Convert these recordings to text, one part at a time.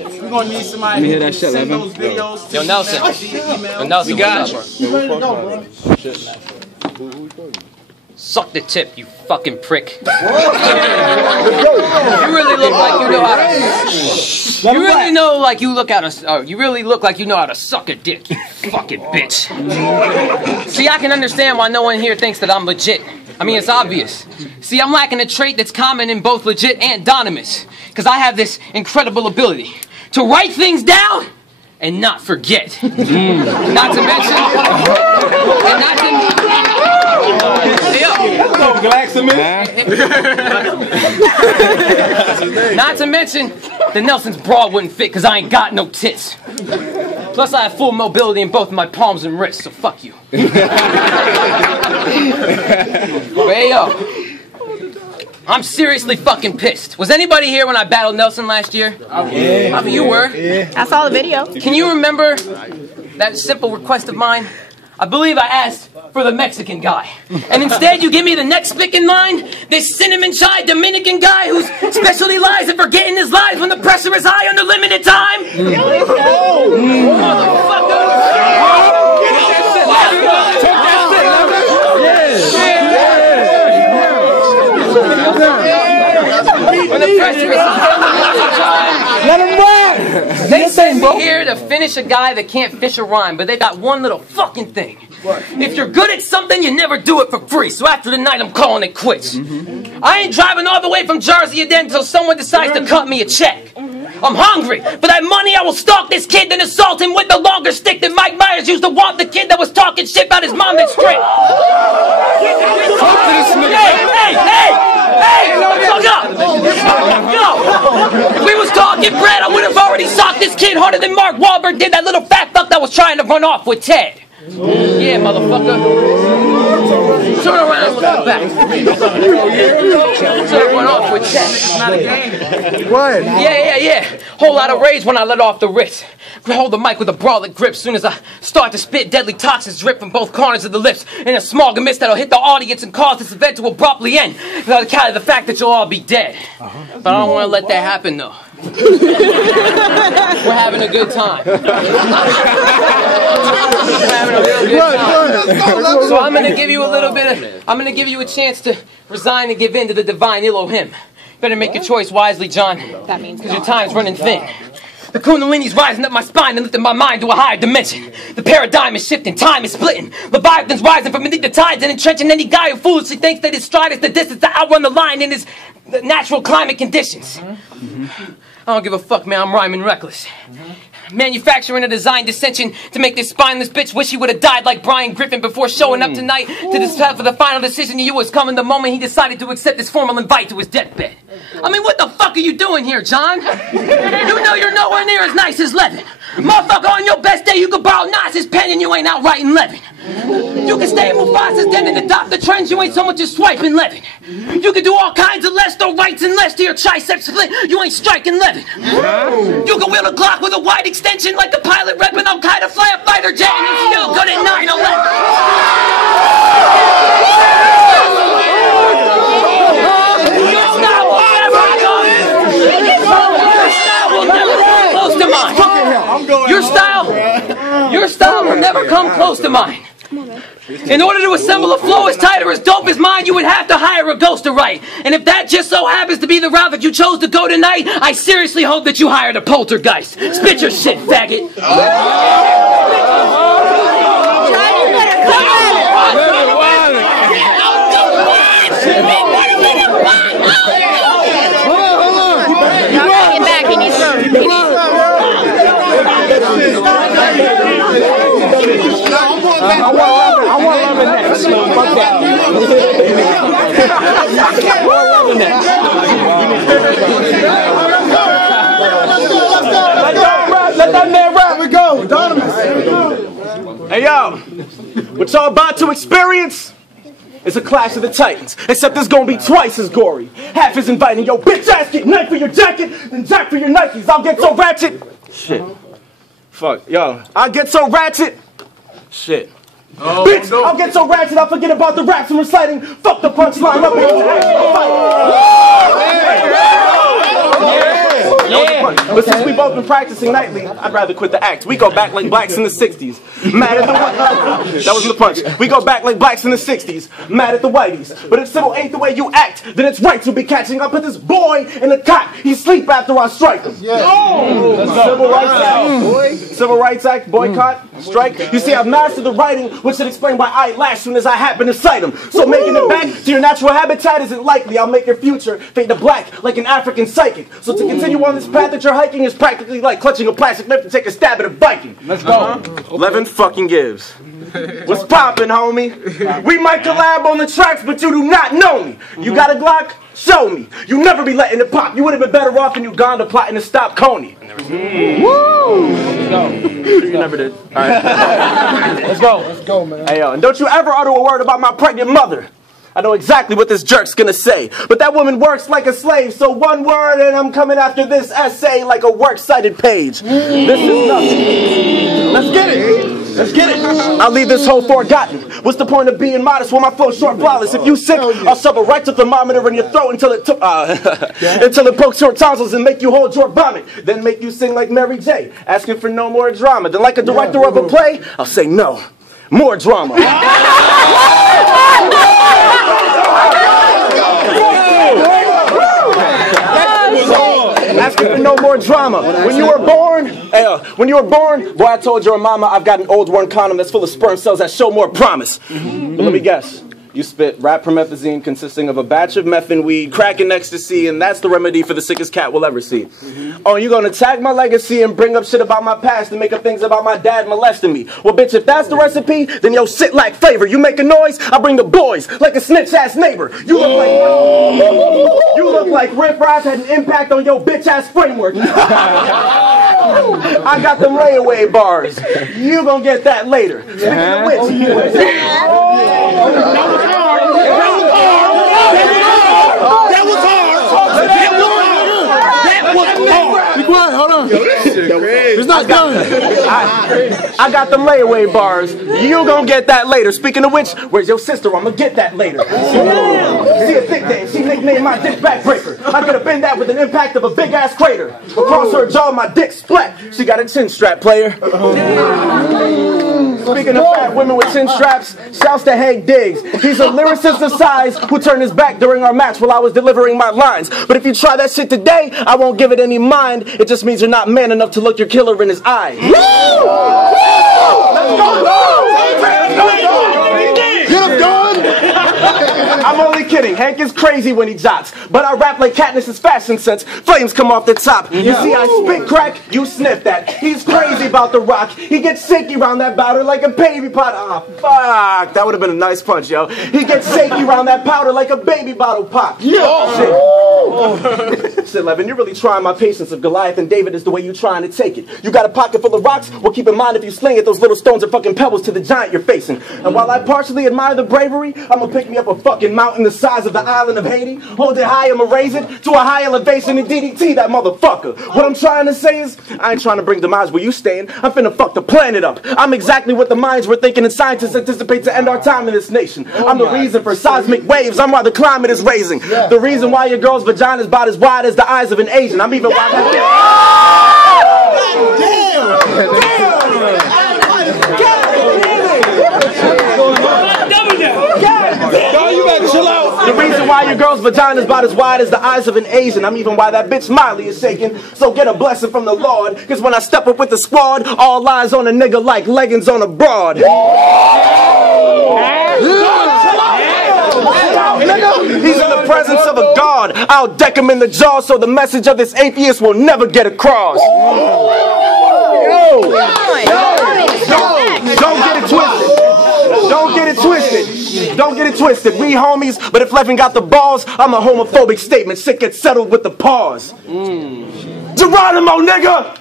We're gonna need somebody hear to that shit, send Levin. those videos. Yo, Nelson. Yo, Nelson, we got you. Suck the tip, you fucking prick. You really look like you know how to. You really know like you look at a. You really look like you know how to suck a dick, you fucking bitch. See, I can understand why no one here thinks that I'm legit. I mean, it's obvious. See, I'm lacking a trait that's common in both legit and Donimous, because I have this incredible ability to write things down and not forget. Not to mention, and not to. Not to mention, the Nelson's bra wouldn't fit because I ain't got no tits. Plus, I have full mobility in both of my palms and wrists, so fuck you. But hey, yo, I'm seriously fucking pissed. Was anybody here when I battled Nelson last year? Yeah. You were? Yeah. I saw the video. Can you remember that simple request of mine? I believe I asked for the Mexican guy. And instead you give me the next pick in line, this cinnamon shy Dominican guy whose specialty lies in forgetting his lies when the pressure is high under limited time. When the pressure is high, let him run! They sent me here to finish a guy that can't fish a rhyme, but they got one little fucking thing. If you're good at something, you never do it for free. So after the night, I'm calling it quits. I ain't driving all the way from Jersey again until someone decides to cut me a check. I'm hungry. For that money, I will stalk this kid and assault him with the longer stick that Mike Myers used to want the kid that was talking shit about his mom that's straight. Hey, fuck up! Yo, if we was talking bread, I would have already socked this kid harder than Mark Wahlberg did that little fat fuck that was trying to run off with Ted. Yeah, motherfucker. Turn around and come back. Turn run off with Ted. It's not a game. What? Yeah. Whole lot of rage when I let off the wrist. Hold the mic with a brolic grip. Soon as I start to spit, deadly toxins drip from both corners of the lips in a small mist that'll hit the audience and cause this event to abruptly end without account of the fact that you'll all be dead. But I don't want to let that happen though. We're having a good time. We're having a real good time. So I'm gonna give you a little bit of. I'm gonna give you a chance to resign and give in to the divine Elohim. Better make your choice wisely, John. That means because your time's running thin. The Kundalini's rising up my spine and lifting my mind to a higher dimension. The paradigm is shifting, time is splitting. Leviathan's rising from beneath the tides and entrenching any guy who foolishly thinks that his stride is the distance to outrun the line in his natural climate conditions. I don't give a fuck, man. I'm rhyming reckless. Manufacturing a design dissension to make this spineless bitch wish he would have died like Brian Griffin before showing up tonight to decide for the final decision you was coming the moment he decided to accept this formal invite to his deathbed. I mean, what the fuck are you doing here, John? You know you're nowhere near as nice as Levin. Motherfucker, on your best day you could borrow Nas's pen and you ain't out writing Levin. You can stay in Mufasa's den and adopt the trends, you ain't so much as swiping Levin. You can do all kinds of less or rights and less to your triceps split, you ain't striking Levin. You can wield a Glock with a wide extension like the pilot repping Al-Qaeda fly a fighter jet and you're still good at 9/11. Your style will never come close to mine. In order to assemble a flow as tight or as dope as mine, you would have to hire a ghost to write. And if that just so happens to be the route that you chose to go tonight, I seriously hope that you hired a poltergeist. Spit your shit, faggot. Get back, he needs room. I want Lemon next. Fuck that. I want Lemon next. Let that man rap. Here we go. Donimous. Hey, yo. What y'all about to experience is a clash of the titans. Except it's gonna be twice as gory. Half is inviting. Yo, bitch ass, get knife for your jacket, then jack for your Nikes. I'll get so ratchet. Shit. Fuck. Yo, I'll get so ratchet. Shit. Oh, bitch, no. I'll get so ratchet I'll forget about the raps and reciting. Fuck the punchline up in the But since we both been practicing nightly, I'd rather quit the act. We go back like blacks in the 60s. Mad at the whiteys. That wasn't the punch. We go back like blacks in the 60s. Mad at the whiteys. But if civil ain't the way you act, then it's right to be catching up with this boy in the cot. He sleep after I strike him. Civil Rights Act. Civil Rights Act, boycott, strike. You see, I've mastered the writing, which should explain why I lash soon as I happen to sight him. So making it back to your natural habitat isn't likely. I'll make your future fade to black like an African psychic. So to continue on this path that you're hiking is practically like clutching a plastic knife to take a stab at a Viking. Let's go. 11 fucking gives. What's poppin', homie? We might collab on the tracks, but you do not know me. You got a Glock? Show me. You never be letting it pop. You would have been better off in Uganda plotting to stop Coney. Woo! You never did. All right. Let's go. Let's go, man. Hey, yo, and don't you ever utter a word about my pregnant mother. I know exactly what this jerk's gonna say, but that woman works like a slave, so one word and I'm coming after this essay like a works-cited page. This is nothing. Let's get it. Let's get it. I'll leave this whole forgotten. What's the point of being modest when my flow's short flawless? If you sick, I'll shove a right to thermometer in your throat until it until it pokes your tonsils and make you hold your vomit. Then make you sing like Mary J, asking for no more drama. Then like a director of a play, I'll say no. More drama. Asking for no more drama. When you were born, boy, I told your mama I've got an old worn condom that's full of sperm cells that show more promise. But let me guess. You spit rappromethazine consisting of a batch of meth and weed, crack and ecstasy, and that's the remedy for the sickest cat we'll ever see. Oh, you gonna tag my legacy and bring up shit about my past and make up things about my dad molesting me. Well, bitch, if that's the recipe, then yo, shit lack flavor. You make a noise, I bring the boys, like a snitch-ass neighbor. You look like Riff Raff had an impact on your bitch-ass framework. I got them layaway bars. You gonna get that later. Speaking of which, be quiet, hold on. It's not done. I got them layaway bars. You gonna get that later. Speaking of which, where's your sister? I'm gonna get that later. See a thick dame. She nicknamed my dick backbreaker. I could have been that with an impact of a big ass crater. Across her jaw, my dick splat. She got a chin strap, player. Speaking of fat women with chin straps, shouts to Hank Diggs. He's a lyricist of size who turned his back during our match while I was delivering my lines. But if you try that shit today, I won't give it any mind. It just means you're not man enough to look your killer in his eye. Woo! Let's go! Get him done! I'm only kidding. Hank is crazy when he jots. But I rap like Katniss's fashion sense. Flames come off the top. You see, I spit crack, you sniff that. He's crazy about the rock. He gets shaky around that powder like a baby pot. Ah, fuck. That would have been a nice punch, yo. He gets shaky around that powder like a baby bottle pop. Shit, Levin, you're really trying my patience. If Goliath and David is the way you're trying to take it. You got a pocket full of rocks? Well, keep in mind if you sling it, those little stones are fucking pebbles to the giant you're facing. And while I partially admire the bravery, I'm gonna pick me up a fucking mountain the size of the island of Haiti. Hold it high, I'ma raise it to a high elevation and DDT that motherfucker. What I'm trying to say is, I ain't trying to bring demise where you staying. I'm finna fuck the planet up. I'm exactly what the minds were thinking and scientists anticipate to end our time in this nation. I'm the reason for seismic waves. I'm why the climate is raising. The reason why your girl's vagina is about as wide as the eyes of an Asian. I'm even why that You better chill out. The reason why your girl's vagina is about as wide as the eyes of an Asian. I'm even why that bitch Miley is shaking. So get a blessing from the Lord. Cause when I step up with the squad, all eyes on a nigga like leggings on a broad. He's in the presence of a god. I'll deck him in the jaw so the message of this atheist will never get across. Don't get it twisted. Don't get it twisted. Don't get it twisted. We homies, but if Levin got the balls, I'm a homophobic statement. Shit gets settled with the pause. Geronimo, nigga!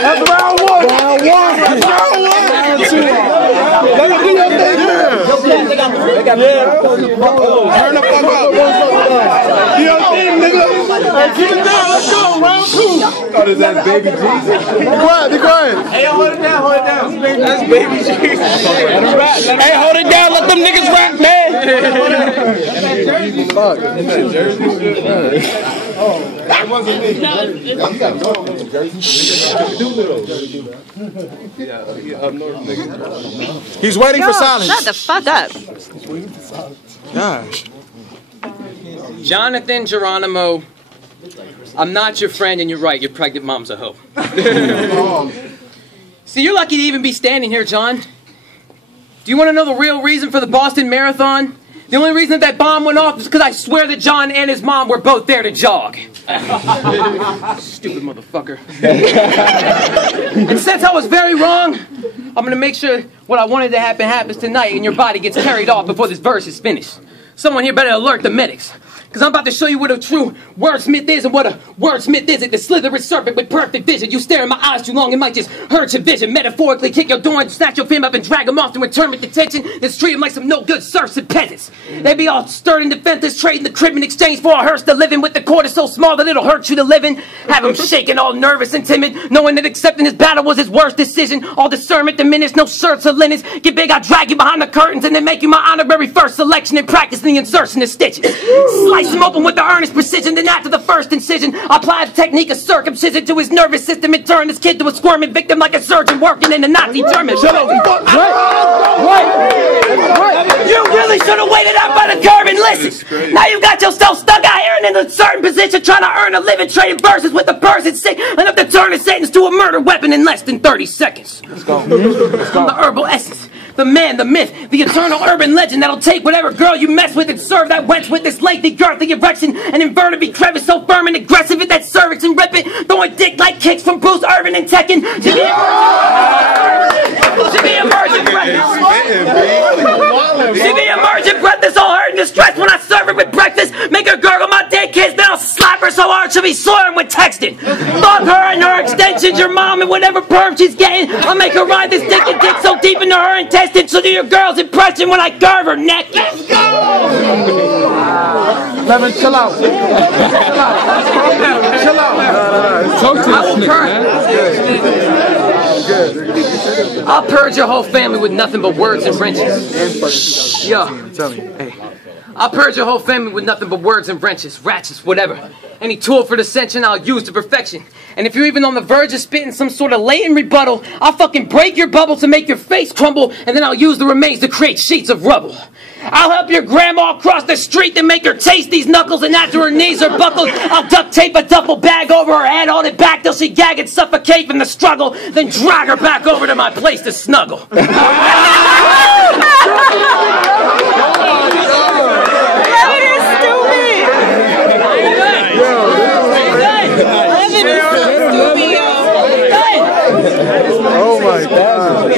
That's round one. Round one. Round two. Let him do your thing. Turn the fuck up. Do your thing, nigga. Let's go. Round 2. Oh, is that baby Jesus? Be quiet. Hey, yo, hold it down. That's baby Jesus. Hey, hold it down. Let them niggas rap, man. Fuck. That wasn't me. He's waiting for silence. Shut the fuck up. Gosh. Jonathan Geronimo, I'm not your friend, and you're right. Your pregnant mom's a hoe. See, you're lucky to even be standing here, John. Do you want to know the real reason for the Boston Marathon? The only reason that bomb went off is because I swear that John and his mom were both there to jog. Stupid motherfucker. And since I was very wrong, I'm going to make sure what I wanted to happen happens tonight and your body gets carried off before this verse is finished. Someone here better alert the medics. Because I'm about to show you what a true wordsmith is and what a wordsmith isn't. The slitherous serpent with perfect vision. You stare in my eyes too long, it might just hurt your vision. Metaphorically, kick your door and snatch your fame up and drag them off to internment detention. Then treat them like some no-good serfs and peasants. They be all stirred and defenseless, trading the crib in exchange for a hearse to live in. With the quarter so small that it'll hurt you to live in. Have them shaking all nervous and timid, knowing that accepting this battle was his worst decision. All discernment diminished, no shirts or linens. Get big, I drag you behind the curtains and then make you my honorary first selection and practice the insertion of stitches. Slice him open with the earnest precision, then after the first incision, I apply the technique of circumcision to his nervous system and turn this kid to a squirming victim like a surgeon working in the Nazi German. Shut up! You really should have waited out by the curb and listened. Now you got yourself stuck out here and in a certain position trying to earn a living trading verses with a person sick enough to turn a sentence to a murder weapon in less than 30 seconds. Let's go. I'm the herbal essence. The man, the myth, the eternal urban legend that'll take whatever girl you mess with and serve that wench with this lengthy, girthy erection and invertebrate crevice so firm and aggressive at that cervix and rip it, throwing dick like kicks from Bruce Irvin and Tekken. She be emergent breathless. She be emergent breathless, all hurt and distressed when I serve her with breakfast. Make her gurgle my dead kids, then I'll slap her so hard she'll be soaring with texting. Fuck her and her extensions, your mom and whatever perm she's getting. I'll make her ride this dick and dick so deep into her intestines. So do your girl's impression when I curve her neck. Let's go! Levin, chill out. Chill out. Talk to this nigga, man. I'll purge your whole family with nothing but words and wrenches. Yo, Tell me. hey. I'll purge your whole family with nothing but words and wrenches, ratchets, whatever. Any tool for dissension I'll use to perfection. And if you're even on the verge of spitting some sort of latent rebuttal, I'll fucking break your bubble to make your face crumble, and then I'll use the remains to create sheets of rubble. I'll help your grandma cross the street and make her taste these knuckles, and after her knees are buckled, I'll duct tape a duffel bag over her head, hold it back till she gag and suffocate from the struggle, then drag her back over to my place to snuggle. Oh my God.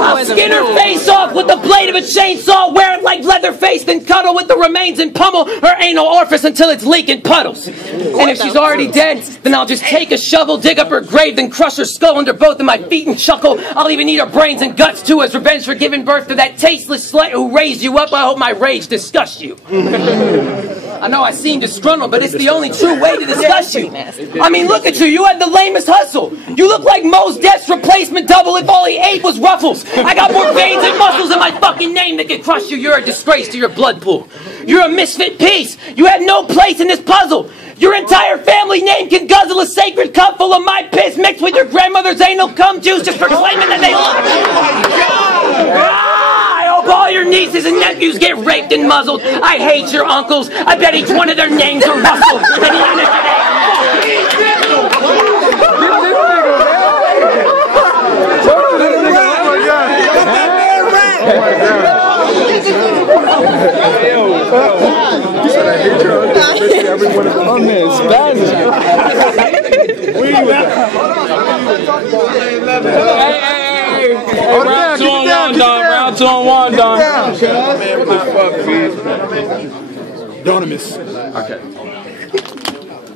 I'll skin her face off with the blade of a chainsaw, wear it like Leatherface, then cuddle with the remains and pummel her anal orifice until it's leaking puddles. And if she's already dead, then I'll just take a shovel, dig up her grave, then crush her skull under both of my feet and chuckle. I'll even eat her brains and guts too as revenge for giving birth to that tasteless slut who raised you up. I hope my rage disgusts you. I know I seem disgruntled, but it's the only true way to discuss you. I mean, look at you. You had the lamest hustle. You look like Mos Def's replacement double if all he ate was Ruffles. I got more veins and muscles in my fucking name that can crush you. You're a disgrace to your blood pool. You're a misfit piece. You have no place in this puzzle. Your entire family name can guzzle a sacred cup full of my piss mixed with your grandmother's anal cum juice just for claiming that they love you. I hope all your nieces and nephews get raped and muzzled. I hate your uncles. I bet each one of their names are Russell. And even if Round 2 on 1, dog. Round 2 on 1, dog. Donimous. Okay.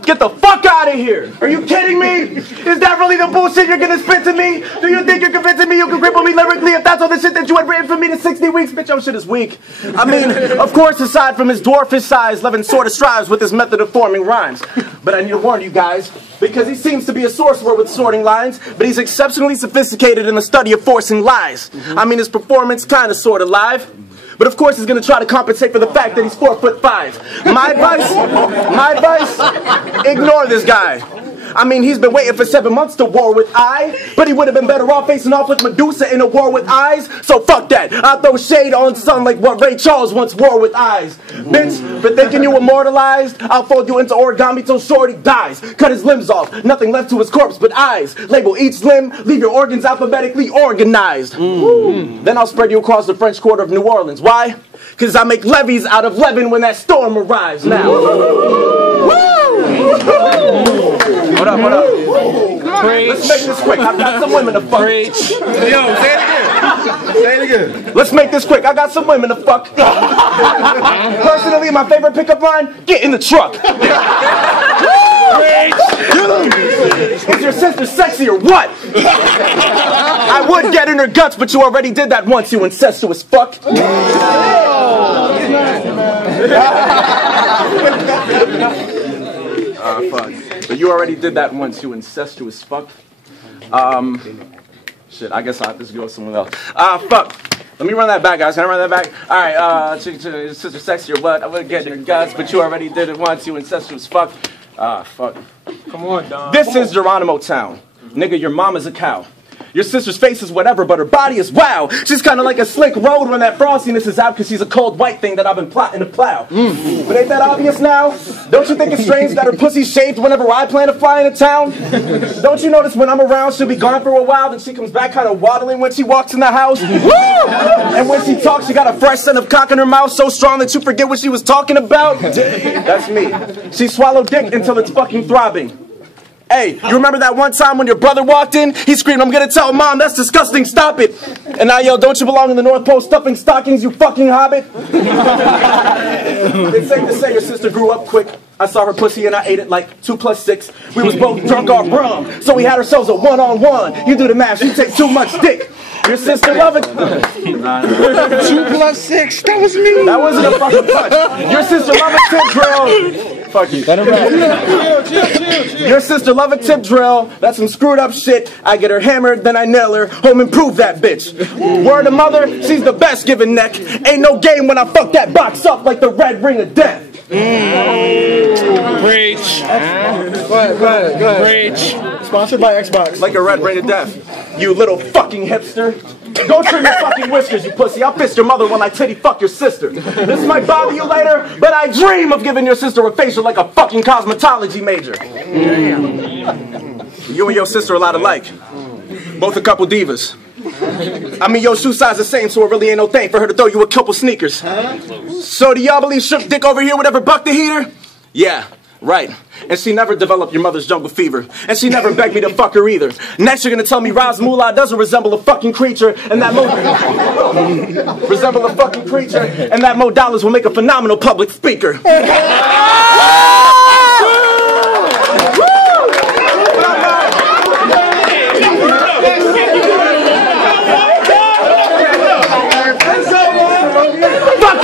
Get the fuck out of here! Are you kidding me? Is that really the bullshit you're gonna spit to me? Do you think you're convincing me you can cripple me lyrically if that's all the shit that you had written for me to 60 weeks? Bitch, your shit is weak. I mean, of course, aside from his dwarfish size, Levin sort of strives with his method of forming rhymes. But I need to warn you guys, because he seems to be a sorcerer with sorting lines, but he's exceptionally sophisticated in the study of forcing lies. I mean, his performance kinda sorta live. But of course he's gonna try to compensate for the fact that he's 4'5". My advice, ignore this guy. I mean, he's been waiting for 7 months to war with I, but he would have been better off facing off with Medusa in a war with eyes. So fuck that. I'll throw shade on son like what Ray Charles once wore with eyes. Bitch, for thinking you immortalized, I'll fold you into origami till shorty dies. Cut his limbs off, nothing left to his corpse but eyes. Label each limb, leave your organs alphabetically organized. Then I'll spread you across the French Quarter of New Orleans. Why? Because I make levees out of Levin when that storm arrives now. What up? Preach. Let's make this quick. I've got some women to fuck. Preach. Yo, say it again. Say it again. Let's make this quick. I got some women to fuck. Personally, my favorite pickup line, get in the truck. Is your sister sexy or what? I would get in her guts, but you already did that once, you incestuous fuck. Fuck. But you already did that once, you incestuous fuck. Shit, I guess I'll have to go somewhere else. Fuck. Let me run that back, guys. Can I run that back? Alright, sister sexy or what? I would get in your guts, but you already did it once, you incestuous fuck. Fuck. Come on, Don. This is Geronimo town. Nigga, your mom is a cow. Your sister's face is whatever, but her body is wow. She's kind of like a slick road when that frostiness is out because she's a cold white thing that I've been plotting to plow. But ain't that obvious now? Don't you think it's strange that her pussy's shaved whenever I plan to fly into town? Don't you notice when I'm around, she'll be gone for a while, then she comes back kind of waddling when she walks in the house? And when she talks, she got a fresh scent of cock in her mouth so strong that you forget what she was talking about? That's me. She swallowed dick until it's fucking throbbing. Hey, you remember that one time when your brother walked in? He screamed, "I'm gonna tell mom, that's disgusting, stop it." And I yelled, "Don't you belong in the North Pole stuffing stockings, you fucking hobbit?" It's safe to say your sister grew up quick. I saw her pussy and I ate it like 2 + 6. We was both drunk off rum, so we had ourselves a one-on-one. You do the math, she take too much dick. Your sister love it. 2 + 6. That was me. That wasn't a fucking punch. Your sister love a tip drill. Fuck you. Your sister love a tip drill. That's some screwed up shit. I get her hammered, then I nail her. Home improve that bitch. Word of mother, she's the best giving neck. Ain't no game when I fuck that box up like the red ring of death. Preach. Go ahead. Preach. Sponsored by Xbox. Like a red ring of death. You little fucking hipster. Don't trim your fucking whiskers, you pussy. I'll fist your mother while I titty fuck your sister. This might bother you later, but I dream of giving your sister a facial like a fucking cosmetology major. You and your sister are a lot alike. Both a couple divas. I mean, your shoe size the same, so it really ain't no thing for her to throw you a couple sneakers. So do y'all believe Shook Dick over here would ever buck the heater? Yeah. Right. And she never developed your mother's jungle fever. And she never begged me to fuck her either. Next you're gonna tell me Raz Moolah doesn't resemble a fucking creature and that resemble a fucking creature and that Mo Dollars will make a phenomenal public speaker. Fuck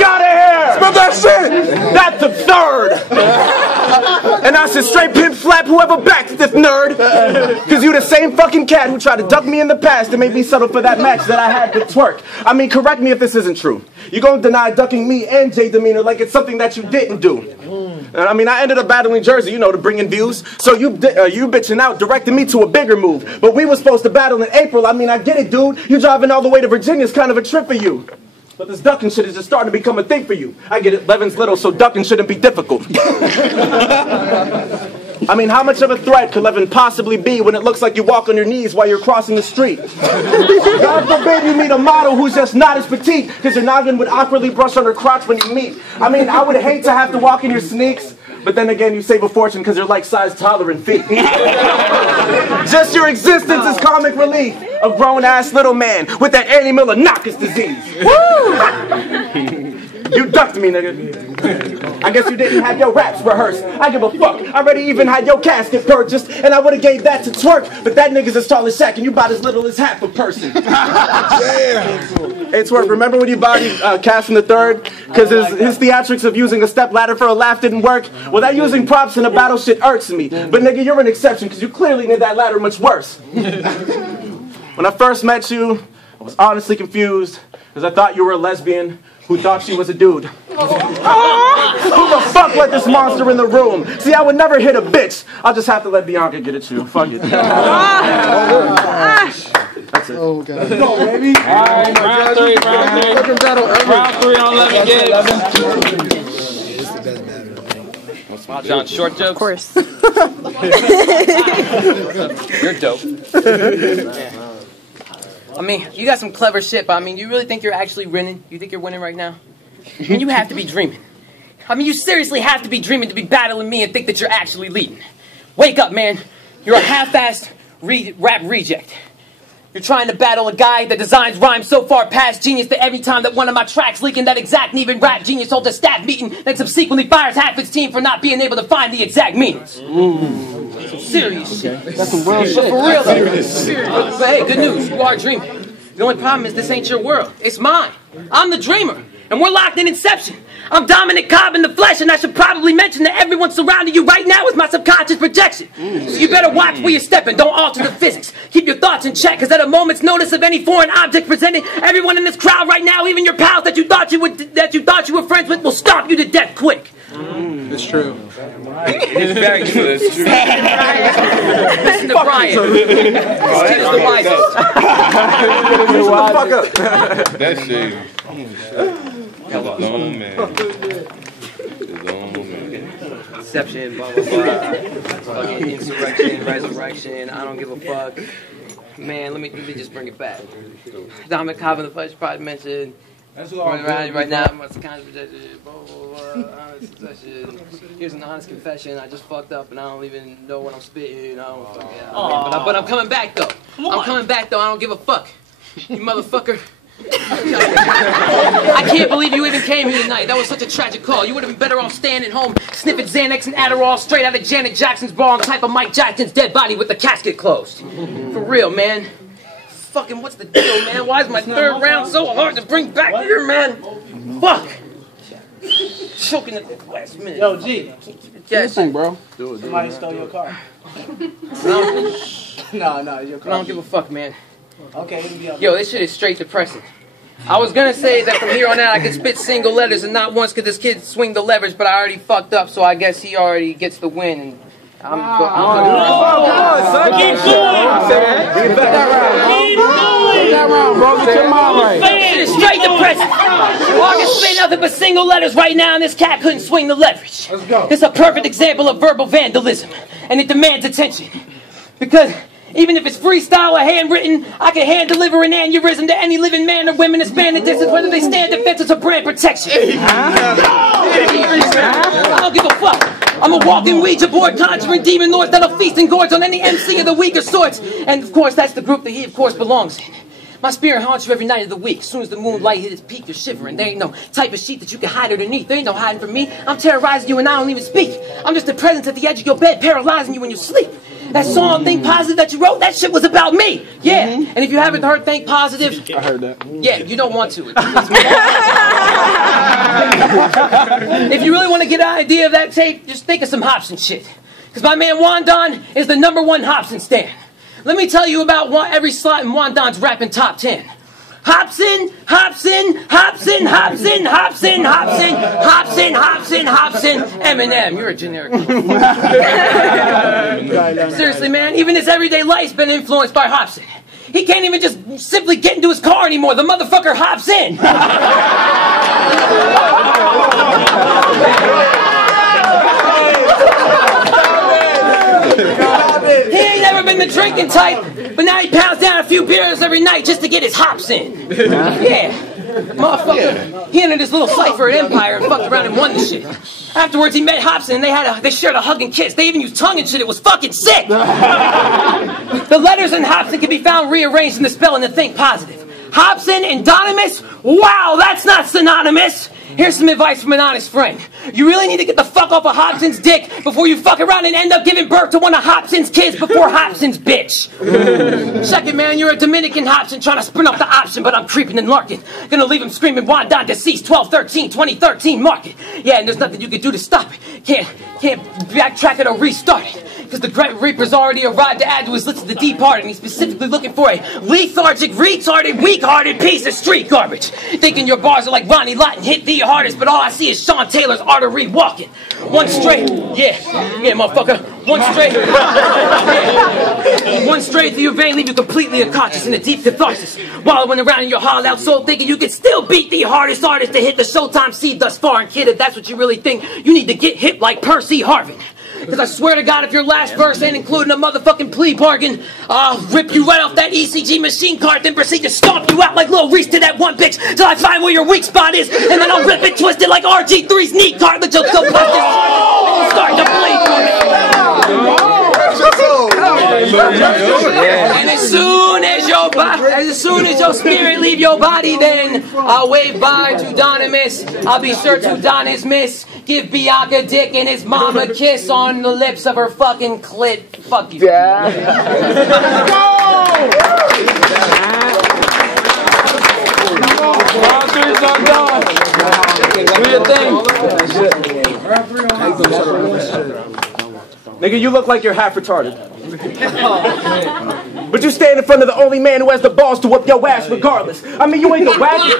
out of here! Spell that shit! That's absurd! And I should straight pimp slap whoever backs this nerd. Cause you the same fucking cat who tried to duck me in the past and made me settle for that match that I had with Twerk. I mean, correct me if this isn't true. You gonna deny ducking me and Jay Demeanor like it's something that you didn't do. I mean, I ended up battling Jersey, you know, to bring in views. So you bitching out directed me to a bigger move. But we were supposed to battle in April. I mean, I get it, dude. You driving all the way to Virginia is kind of a trip for you. But this ducking shit is just starting to become a thing for you. I get it, Levin's little, so ducking shouldn't be difficult. I mean, how much of a threat could Levin possibly be when it looks like you walk on your knees while you're crossing the street? God forbid you meet a model who's just not as petite, because your noggin would awkwardly brush on her crotch when you meet. I mean, I would hate to have to walk in your sneaks, but then again, you save a fortune because you're like size-tolerant feet. Just your existence is comic relief. A grown-ass little man with that Annie Miller-Knockers disease. Woo! You ducked me, nigga. I guess you didn't have your raps rehearsed. I give a fuck. I already even had your casket purchased, and I would've gave that to Twerk, but that nigga's as tall as Shaq, and you about as little as half a person. Damn. Hey, Twerk, remember when you bodied Cass in the Third? Because his theatrics of using a step ladder for a laugh didn't work? Well, that using props in a battle shit irks me. But nigga, you're an exception, because you clearly made that ladder much worse. When I first met you, I was honestly confused, because I thought you were a lesbian who thought she was a dude. Who the fuck let this monster in the room? See, I would never hit a bitch. I'll just have to let Bianca get it, you. Fuck it. That's it. Oh, God. Let's go, baby. All right, round three on 11 gigs. Wow, John, short jokes? Of course. You're dope. I mean, you got some clever shit, but I mean, you really think you're actually winning? You think you're winning right now? I mean, you have to be dreaming. I mean, you seriously have to be dreaming to be battling me and think that you're actually leading. Wake up, man. You're a half-assed rap reject. You're trying to battle a guy that designs rhymes so far past genius that every time that one of my tracks leaking, that exact and even rap genius holds a staff meeting that subsequently fires half its team for not being able to find the exact meanings. Some serious shit. That's some real shit. But for real though. But hey, good news. You are dreaming. The only problem is this ain't your world. It's mine. I'm the dreamer. And we're locked in Inception. I'm Dominic Cobb in the flesh, and I should probably mention that everyone surrounding you right now is my subconscious projection. So you better watch where you're stepping. Don't alter the physics. Keep your thoughts in check, because at a moment's notice of any foreign object presented, everyone in this crowd right now, even your pals that you thought you were friends with, will stomp you to death quick. It's true. It's very true. It's true. Listen to Brian. This kid is the wisest. Shut the fuck up. That shit. His own man. Inception, blah, blah, blah. Fucking insurrection, resurrection, I don't give a fuck. Man, let me just bring it back. Dominic Cobb in the flesh probably mentioned. Right now, I'm kind of projected. Blah, blah, blah. Honest confession. Here's an honest confession. I just fucked up and I don't even know what I'm spitting. I don't fuck it out. But I'm coming back though. I'm coming back though. I don't give a fuck. You motherfucker. I can't believe you even came here tonight. That was such a tragic call. You would have been better off staying at home, sniffing Xanax and Adderall straight out of Janet Jackson's bra on type of Mike Jackson's dead body with the casket closed. For real, man. Fucking, what's the deal, man? Why is my third round so hard to bring back here, man? Fuck. Choking at the last minute. Yo, G. Yes. Thing, bro. Somebody stole your car. No, No, your I car. don't give a fuck, man. Okay, it'll be up. Yo, this shit is straight depressing. I was gonna say that from here on out I could spit single letters and not once could this kid swing the leverage, but I already fucked up, so I guess he already gets the win. And I'm Come on, son. Keep going. That round, bro. Get your mind right. This shit is straight depressing. Well, I can spit nothing but single letters right now, and this cat couldn't swing the leverage. Let's go. It's a perfect example of verbal vandalism, and it demands attention. Because even if it's freestyle or handwritten, I can hand deliver an aneurysm to any living man or women to span the distance, whether they stand defenses or brand protection. I don't give a fuck. I'm a walking Ouija board conjuring demon lords that'll feast and gorge on any MC of the weaker sorts. And of course, that's the group that he of course belongs in. My spirit haunts you every night of the week. As soon as the moonlight hits its peak, you're shivering. There ain't no type of sheet that you can hide underneath. There ain't no hiding from me. I'm terrorizing you and I don't even speak. I'm just a presence at the edge of your bed, paralyzing you when you sleep. That song, Think Positive, that you wrote, that shit was about me. Yeah. And if you haven't heard Think Positive, I heard that. yeah, you don't want to. If you really want to get an idea of that tape, just think of some Hobson shit. Because my man Wandon is the #1 Hobson stan. Let me tell you about every slot in Wandon's rapping top 10. Hobson, Hobson, Hobson, Hobson, Hobson, Hobson, Hobson, Hobson, Hobson, Eminem. You're a generic. Seriously, man, even his everyday life's been influenced by Hobson. He can't even just simply get into his car anymore. The motherfucker hops in. He ain't never been the drinking type, but now he pounds down a few beers every night just to get his hops in. Yeah. Motherfucker, he entered his little cipher at Empire and fucked around and won the shit. Afterwards, he met Hobson and they shared a hug and kiss. They even used tongue and shit. It was fucking sick. The letters in Hobson can be found rearranged in the spelling to Think Positive. Hobson and Donimous? Wow, that's not synonymous. Here's some advice from an honest friend. You really need to get the fuck off of Hobson's dick before you fuck around and end up giving birth to one of Hobson's kids before Hobson's bitch. Second, man, you're a Dominican Hobson trying to sprint up the option, but I'm creeping and larking. Gonna leave him screaming, Wandon, deceased, 12/13/2013, market. Yeah, and there's nothing you can do to stop it. Can't backtrack it or restart it. Because the Great Reaper's already arrived to add to his list of the departed, and he's specifically looking for a lethargic, retarded, weak-hearted piece of street garbage. Thinking your bars are like Ronnie Lott and hit the hardest, but all I see is Sean Taylor's artery walking. One straight, yeah, motherfucker. One straight, yeah. One straight through your vein, leave you completely unconscious in a deep catharsis. Wallowing around in your hollowed soul, thinking you can still beat the hardest artist to hit the Showtime seed thus far. And kid, if that's what you really think, you need to get hit like Percy Harvin. Because I swear to God, if your last verse ain't including a motherfucking plea bargain, I'll rip you right off that ECG machine cart, then proceed to stomp you out like Lil Reese to that one bitch till I find where your weak spot is, and then I'll rip it twisted like RG3's knee cartilage till still pop this and you start to bleed from it. And as soon as your spirit leave your body, then I'll wave bye to Donimous. I'll be sure to don his miss. Give Bianca dick and his mom a kiss on the lips of her fucking clit. Fuck you. Yeah. Do your thing. Nigga, you look like you're half retarded. But you stand in front of the only man who has the balls to whoop your ass regardless. I mean, you ain't the wackest.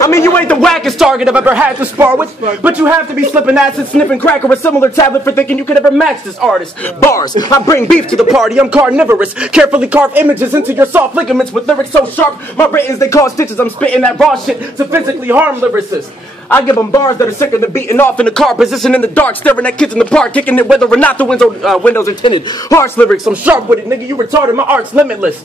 I mean, you ain't the wackest target I've ever had to spar with. But you have to be slipping acid, sniffing crack, or a similar tablet for thinking you could ever match this artist. Bars. I bring beef to the party. I'm carnivorous. Carefully carve images into your soft ligaments with lyrics so sharp. My writtens, they cause stitches. I'm spitting that raw shit to physically harm lyricists. I give them bars that are sicker than beating off in the car, positioned in the dark, staring at kids in the park, kicking it whether or not the windows are tinted. Harsh lyrics, I'm sharp with it, nigga, you retarded, my art's limitless.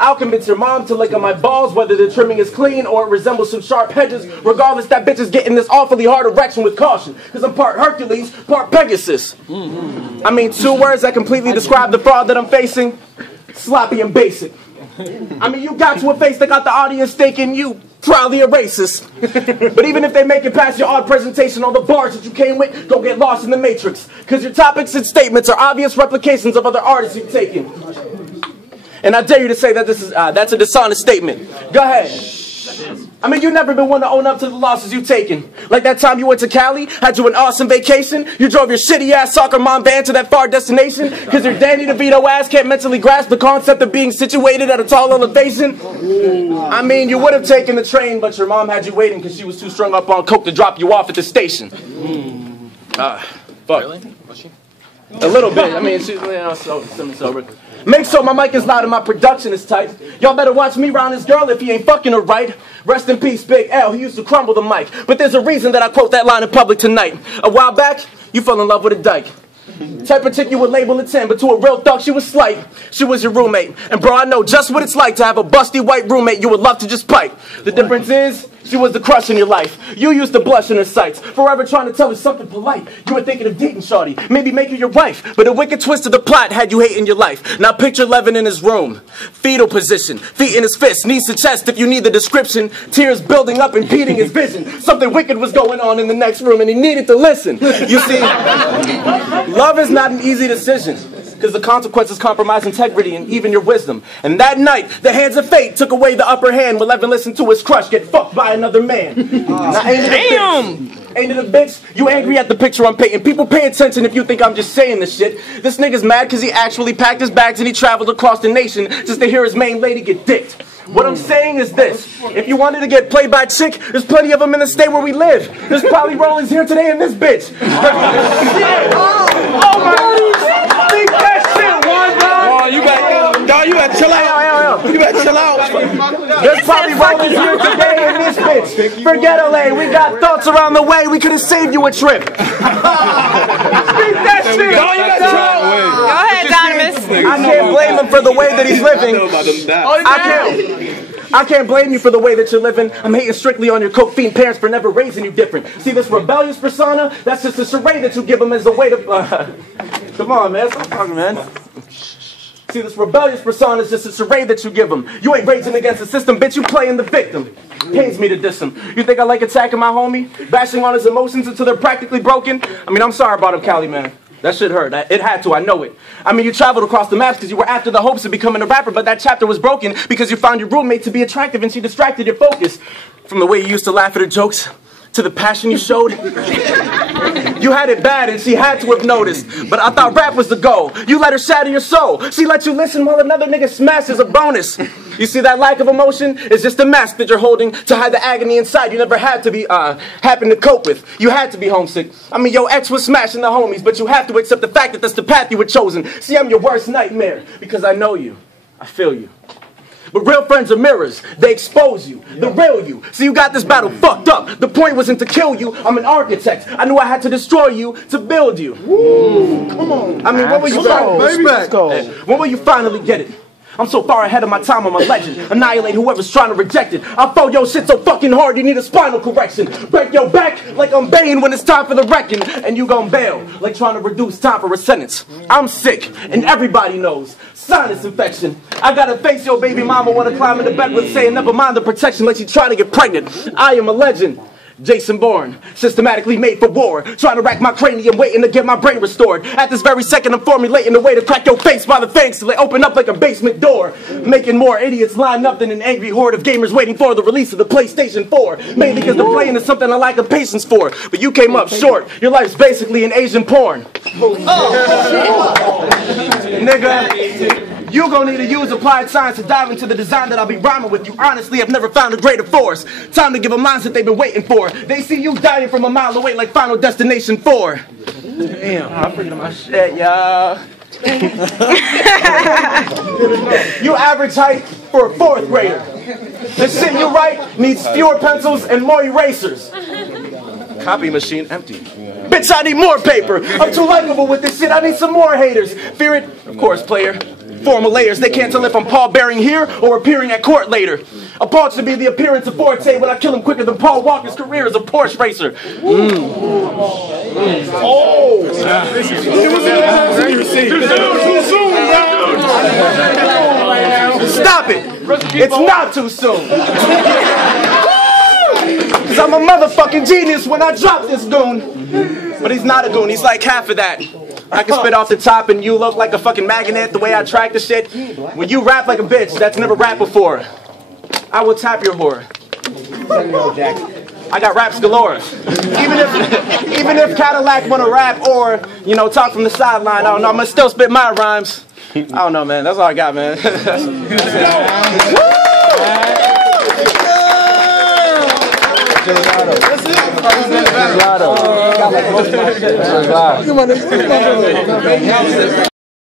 I'll convince your mom to lick on my balls, whether the trimming is clean or it resembles some sharp hedges. Regardless, that bitch is getting this awfully hard erection with caution, because I'm part Hercules, part Pegasus. I mean, 2 words that completely describe the fraud that I'm facing: sloppy and basic. I mean, you got to a face that got the audience thinking you probably a racist. But even if they make it past your odd presentation, all the bars that you came with go get lost in the matrix. Because your topics and statements are obvious replications of other artists you've taken. And I dare you to say that that's a dishonest statement. Go ahead. I mean, you've never been one to own up to the losses you've taken. Like that time you went to Cali, had you an awesome vacation. You drove your shitty ass soccer mom van to that far destination because your Danny DeVito ass can't mentally grasp the concept of being situated at a tall elevation. I mean, you would have taken the train, but your mom had you waiting because she was too strung up on coke to drop you off at the station. Fuck. Really? Was she? A little bit. I mean, she's semi-sober. Make sure my mic is loud and my production is tight. Y'all better watch me round this girl if he ain't fucking her right. Rest in peace, Big L. He used to crumble the mic. But there's a reason that I quote that line in public tonight. A while back, you fell in love with a dyke. Type of chick you would label a 10, but to a real thug she was slight. She was your roommate. And bro, I know just what it's like to have a busty white roommate you would love to just pipe. The difference is, she was the crush in your life. You used to blush in her sights, forever trying to tell her something polite. You were thinking of dating shawty, maybe make her your wife. But a wicked twist of the plot had you hating your life. Now picture Levin in his room. Fetal position, feet in his fist, knees to chest if you need the description. Tears building up, impeding his vision. Something wicked was going on in the next room and he needed to listen. You see, love is not an easy decision, because the consequences compromise integrity and even your wisdom. And that night, the hands of fate took away the upper hand when Levin listened to his crush get fucked by another man. Now, ain't it a bitch? You angry at the picture I'm painting. People pay attention if you think I'm just saying this shit. This nigga's mad because he actually packed his bags and he traveled across the nation just to hear his main lady get dicked. What I'm saying is this: if you wanted to get played by a chick, there's plenty of them in the state where we live. There's probably Rollins here today in this bitch. Oh my God! Think that shit, one dog. Oh, you better chill out. You better chill out. There's probably Rollins here today in this bitch. Forget LA, we got thoughts around the way. We could have saved you a trip. Think that shit. No, you better chill out. Go ahead, Donimous. I can't blame him for the way that he's living. I can't blame you for the way that you're living. I'm hating strictly on your coke fiend parents for never raising you different. See, this rebellious persona, that's just a charade that you give them as a way to... Come on, man. Stop talking, man. See, this rebellious persona is just a charade that you give them. You ain't raging against the system, bitch, you playing the victim. Pains me to diss him. You think I like attacking my homie? Bashing on his emotions until they're practically broken? I mean, I'm sorry about him, Cali, man. That shit hurt. It had to, I know it. I mean, you traveled across the maps because you were after the hopes of becoming a rapper, but that chapter was broken because you found your roommate to be attractive and she distracted your focus. From the way you used to laugh at her jokes, to the passion you showed. You had it bad and she had to have noticed, but I thought rap was the goal. You let her shatter your soul. She let you listen while another nigga smashes a bonus. You see, that lack of emotion is just a mask that you're holding to hide the agony inside you never had to be, happen to cope with. You had to be homesick. I mean, your ex was smashing the homies, but you have to accept the fact that that's the path you were chosen. See, I'm your worst nightmare because I know you. I feel you. But real friends are mirrors. They expose you. The real you. So you got this battle fucked up. The point wasn't to kill you. I'm an architect. I knew I had to destroy you to build you. Woo. Come on. I mean, when will you finally get it? I'm so far ahead of my time, I'm a legend. Annihilate whoever's trying to reject it. I fold your shit so fucking hard you need a spinal correction. Break your back like I'm Bane when it's time for the wrecking. And you gon' bail like trying to reduce time for a sentence. I'm sick and everybody knows. Sinus infection. I gotta face your baby mama wanna climb into bed with saying never mind the protection like she trying to get pregnant. I am a legend. Jason Bourne, systematically made for war, trying to rack my cranium, waiting to get my brain restored. At this very second, I'm formulating a way to crack your face by the fangs till they open up like a basement door, making more idiots line up than an angry horde of gamers waiting for the release of the PlayStation 4. Mainly because the playing is something I lack a patience for, but you came up short. Your life's basically an Asian porn. Nigga. You gonna need to use applied science to dive into the design that I'll be rhyming with. You honestly have never found a greater force. Time to give them lines that they've been waiting for. They see you dying from a mile away like Final Destination 4. Damn, I'm freaking my shit, y'all. You average height for a 4th grader. The shit you write needs fewer pencils and more erasers. Copy machine empty. Bitch, I need more paper. I'm too likable with this shit. I need some more haters. Fear it? Of course, player. Formal layers. They can't tell if I'm pallbearing here or appearing at court later. Appalled should be the appearance of Forte when I kill him quicker than Paul Walker's career as a Porsche racer. Oh! Stop it! It's not too soon. Cause I'm a motherfucking genius when I drop this goon. But he's not a goon. He's like half of that. I can spit off the top and you look like a fucking magnet the way I track the shit. When you rap like a bitch, that's never rapped before. I will tap your whore. I got raps galore. Even if Cadillac wanna rap or, you know, talk from the sideline, I don't know, I'm gonna still spit my rhymes. I don't know, man. That's all I got, man. Gelato.